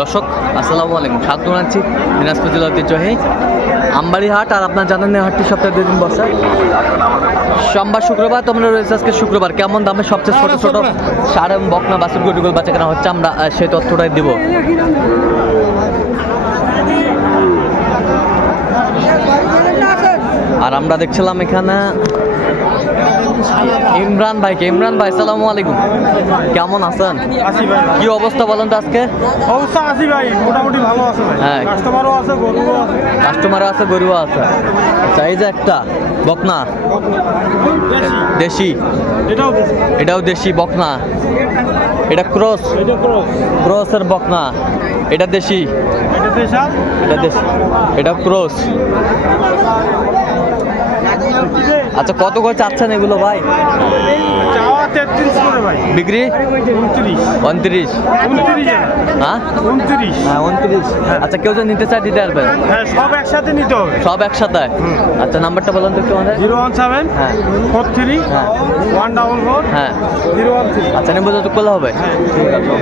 দর্শক, আসসালামু আলাইকুম। স্বাগত জানাচ্ছি দিনাজপুর জেলা ঐতিহ্যবাহী আমবাড়ি হাট আর আপনার জানেন হাটটি সপ্তাহে দুই দিন বসে। সোমবার, শুক্রবার তোমরা রয়েছে আজকে শুক্রবার। কেমন দামে সবচেয়ে ছোট ছোট সার এবং বকনা বাসুর গরুগুলো বাচ্চা কেনা হচ্ছে আমরা সেই তথ্যটাই দিব। আর আমরা দেখছিলাম এখানে ইমরান ভাইকে। ইমরান ভাই সালামু আলাইকুম। কেমন আছেন? আসি ভাই কি অবস্থা বলেন তো আজকে? অবস্থা আসি ভাই মোটামুটি ভালো আছে ভাই। হ্যাঁ। কাস্টমারও আছে গরুও আছে। কাস্টমার আছে গরু আছে। আচ্ছা এই যে একটা বকনা। দেশি। এটাও দেশি। এটাও দেশি বকনা। এটা ক্রস। এটা ক্রস। ক্রসের বকনা। এটা দেশি। এটা ক্রস আচ্ছা কত করে চাচ্ছেন এগুলো ভাই? বিক্রি? উনত্রিশ। হ্যাঁ? উনত্রিশ। হ্যাঁ উনত্রিশ। আচ্ছা কেউ যদি নিতে চায় দিতে পারবেন হ্যাঁ সব একসাথে নিতে হবে। সব একসাথে? আচ্ছা নাম্বারটা বলুন তো একটু আমাদের। জিরো ওয়ান সেভেন হ্যাঁ। ফোর থ্রি হ্যাঁ। ওয়ান ডাবল ফোর হ্যাঁ। Zero one three. আচ্ছা নেব যত করলে হবে? ঠিক আছে।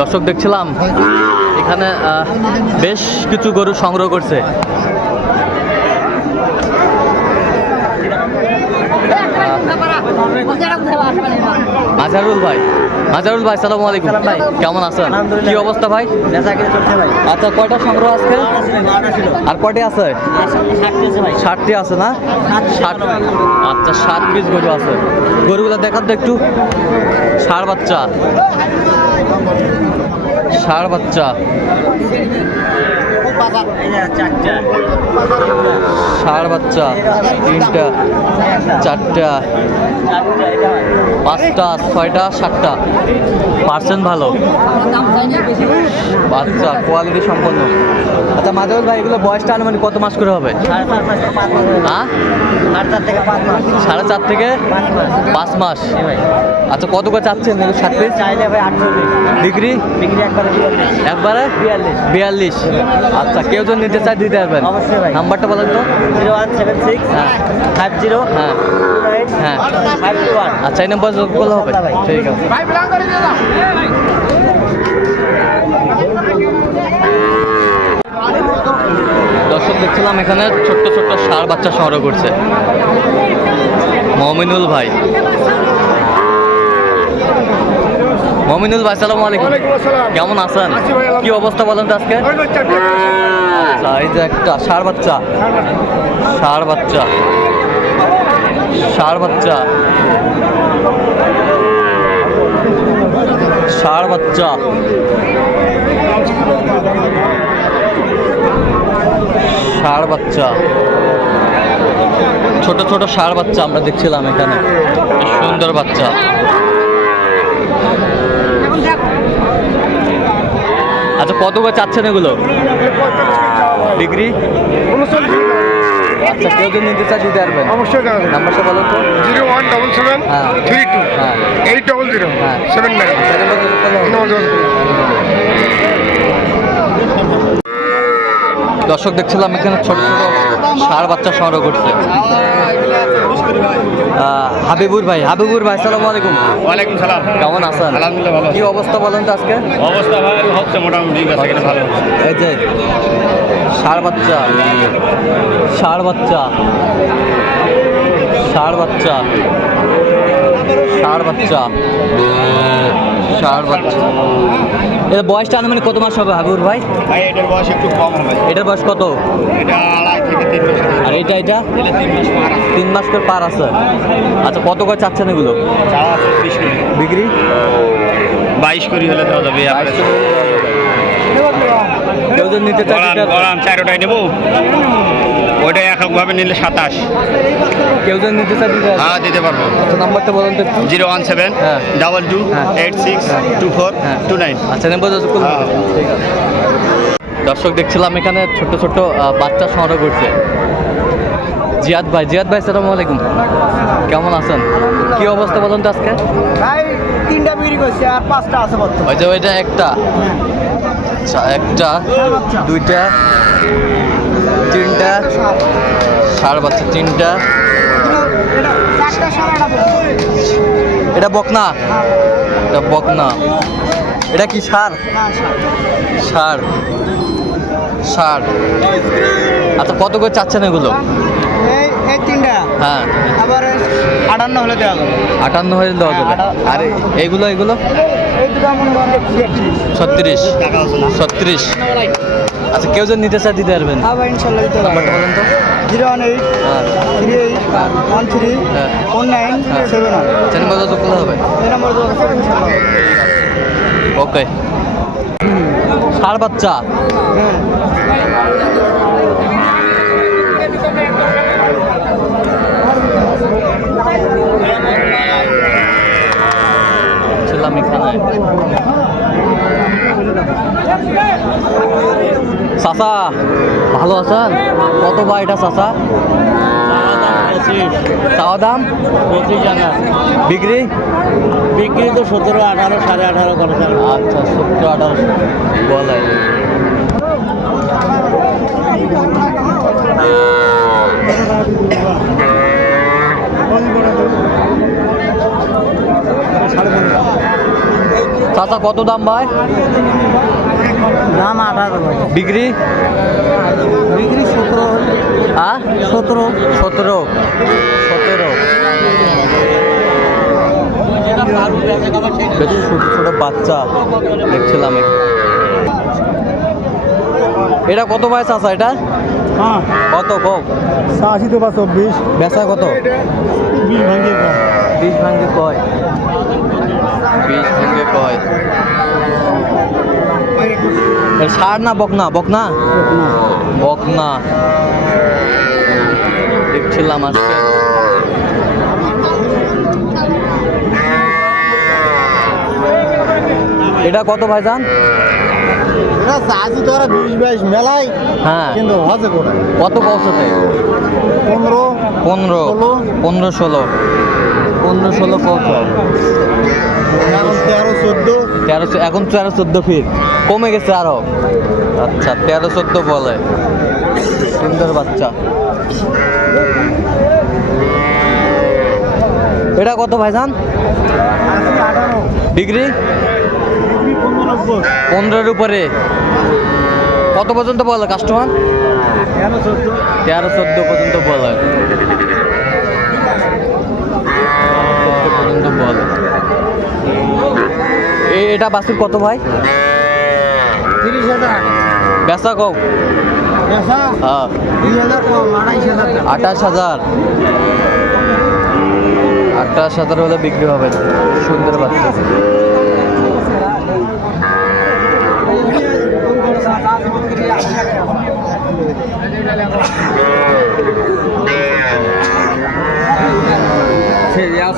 দর্শক দেখছিলাম এখানে বেশ কিছু গরু সংগ্রহ করছে। মাজারুল ভাই। মাজারুল ভাই সালামু আলাইকুম। ভাই। কেমন আছেন? কি অবস্থা ভাই? আচ্ছা কয়টা সংগ্রহ আজকে? আর কয়টি আছে? ষাটটি আছে না? আচ্ছা ষাট পিস গরু আছে। গরুগুলো দেখান তো একটু। ষাড় বাচ্চা। ষাড় বাচ্চা। ষাড় বাচ্চা তিনটা চারটা পাঁচটা ছয়টা সাতটা। পার্সেন্ট ভালো। বাচ্চা কোয়ালিটি সম্পন্ন। মাজারুল ভাই এগুলো বয়সটা আনুমানিক কত মাস করে হবে? হ্যাঁ? সাড়ে চার থেকে পাঁচ মাস। আচ্ছা কত করে চাচ্ছেন ষাট পিস? ডিগ্রি একবারে? বিয়াল্লিশ। আচ্ছা কেউ যদি নিতে চায় দিতে পারবেন। অবশ্যই ভাই। নাম্বারটা বলেন তো। জিরো ওয়ান সেভেন সিক্স হ্যাঁ। ফাইভ জিরো হ্যাঁ। হ্যাঁ। আচ্ছা এই নাম্বার যোগ করলে হবে। ঠিক আছে। দর্শক দেখছিলাম এখানে ছোট্ট ছোট্ট ষাঁড় বাচ্চা সংগ্রহ করছে। মমিনুল ভাই। মমিনুল ভাই সালাম আলাইকুম। কেমন আছেন? কি অবস্থা বলেন তো আজকে? আচ্ছা এই যে একটা ষাঁড় বাচ্চা। ষাঁড় বাচ্চা। ষাঁড় বাচ্চা। ষাঁড় বাচ্চা। ষাঁড় বাচ্চা। ছোট ছোট ষাঁড় বাচ্চা আমরা দেখছিলাম এখানে। সুন্দর বাচ্চা। আচ্ছা কত করে চাচ্ছেন এগুলো? ডিগ্রি? আচ্ছা কেউ যদি নিতে চায় দিতে পারবেন। অবশ্যই নাম্বারটা বলুন তো। জিরো ওয়ান ডবল সেভেন হ্যাঁ। থ্রি টু হ্যাঁ। এইট ডবল জিরো হ্যাঁ। সেভেন নাইন আচ্ছা, নাম্বার যোগ করলে হবে। দর্শক দেখছিলাম এখানে ছোট ছোট ষাঁড় বাচ্চা সংগ্রহ করছে। হাবিবুর ভাই হাবিবুর ভাই সালাম আলাইকুম। ওয়ালাইকুম সালাম। কেমন আছেন? আলহামদুলিল্লাহ ভালো কি অবস্থা বলেন তো আজকে? অবস্থা ভাই হচ্ছে মোটামুটি ভালো এই যে ষাঁড় বাচ্চা ষাঁড় বাচ্চা ষাঁড় বাচ্চা ষাঁড় বাচ্চা। ষাঁড় বাচ্চা। এর বয়সটা আনুমানিক কত মাস হবে হাবিবুর ভাই? ভাই এটার বয়স একটু কম হবে। এটার বয়স কত? এটা আড়াই থেকে তিন মাস আর এটা এটা? এটা তিন মাস করে পার আছে। আচ্ছা কত করে চাচ্ছেন এগুলো? বিক্রি? বাইশ করে হলে দেওয়া যাবে কেউ যদি নিতে। গরান চারোটাই নেব। ওইটা এককভাবে নিলে সাতাশ। কেউ যদি নিতে দিতে হ্যাঁ দিতে পারব। আচ্ছা নাম্বারটা বলুন তো জিরো ওয়ান সেভেন হ্যাঁ। ডাবল টু হ্যাঁ। এইট সিক্স হ্যাঁ। Two four. Two nine. আচ্ছা হ্যাঁ। ঠিক আছে। দর্শক দেখছিলাম এখানে ছোট ছোট বাচ্চা সংগ্রহ করছে। জিয়াদ ভাই জিয়াদ ভাই সালাম আলাইকুম। কেমন আছেন? কি অবস্থা বলুন তো আজকে? ভাই তিনটা বিক্রি করছে আর পাঁচটা আছে বর্তমানে। ওই যে ওইটা একটা। আচ্ছা একটা দুইটা তিনটা ষাড় বাচ্চা তিনটা। এটা বকনা। এটা বকনা। এটা কি সার? সার। সার। আচ্ছা কত করে চাচ্ছেন এগুলো? হ্যাঁ। আটান্ন হলে দেওয়া যাবে আটান্ন হয়ে দেওয়া যাবে। আর, এগুলো এগুলো? ছত্রিশ। ছত্রিশ। আচ্ছা কেউ যদি নিতে চায় দিতে পারবেন। আবার ইনশাল্লাহ দিতে পারব। নাম্বারটা বলেন তো। জিরো ওয়ান এইট হ্যাঁ থ্রি এইট ওয়ান থ্রি হ্যাঁ। ফোর নাইন হ্যাঁ। Seven one. চ্যানেল বাজার তো খোলা হবে। এই নম্বর ওকে। ষাড় বাচ্চা। হ্যাঁ ছিলাম এখানে। চাচা ভালো আছেন? কত বা এটা চাচা? চাওয়া দাম? বিক্রি? বিক্রি তো সতেরো আঠারো সাড়ে আঠারো করে আচ্ছা সতেরো আঠারো বলে। চাচা কত দাম ভাই? দাম আঠারো বিক্রি? বিক্রি সতেরো। হ্যাঁ সতেরো। সতেরো। সতেরো। বেশ ছোট ছোট বাচ্চা দেখছিলাম। এটা কত বয়স আছে এটা? হ্যাঁ। কত কম আশি তো বা চব্বিশ। বেচা কত? বিশ ভাঙ্গে বিশ ভাঙ্গে কয়। বিশ ভাঙ্গে কয় ষাড় না বকনা? বকনা? বকনা। দেখছিলাম আজকে। এটা কত ভাইজান? আশি তো ওরা বিশ বাইশ মেলায় হ্যাঁ। কিন্তু হজে করে কত কৌশতে পনেরো। পনেরো। পনেরো ষোলো। পনেরো ষোলো তেরো চোদ্দ। এখন তেরো চোদ্দ ফিট কমে গেছে আরও। আচ্ছা তেরো চোদ্দ বলে। সুন্দর বাচ্চা। এটা কত ভাইজান? ডিগ্রি? পনেরোর উপরে। কত পর্যন্ত বলে কাস্টমার? তেরো চোদ্দ পর্যন্ত বলে চোদ্দ পর্যন্ত বলে এ- এটা বাসুর কত ভাই? তিরিশ হাজার। বেচা কও পেশা হ্যাঁ। হাজার। আঠাশ হাজার? আঠাশ হাজার হলে বিক্রি হবে। সুন্দর বাচ্চা দাম কখন এই দূরা হ্যাঁ হ্যাঁ দাম চাষবে পঁয়তাল্লিশ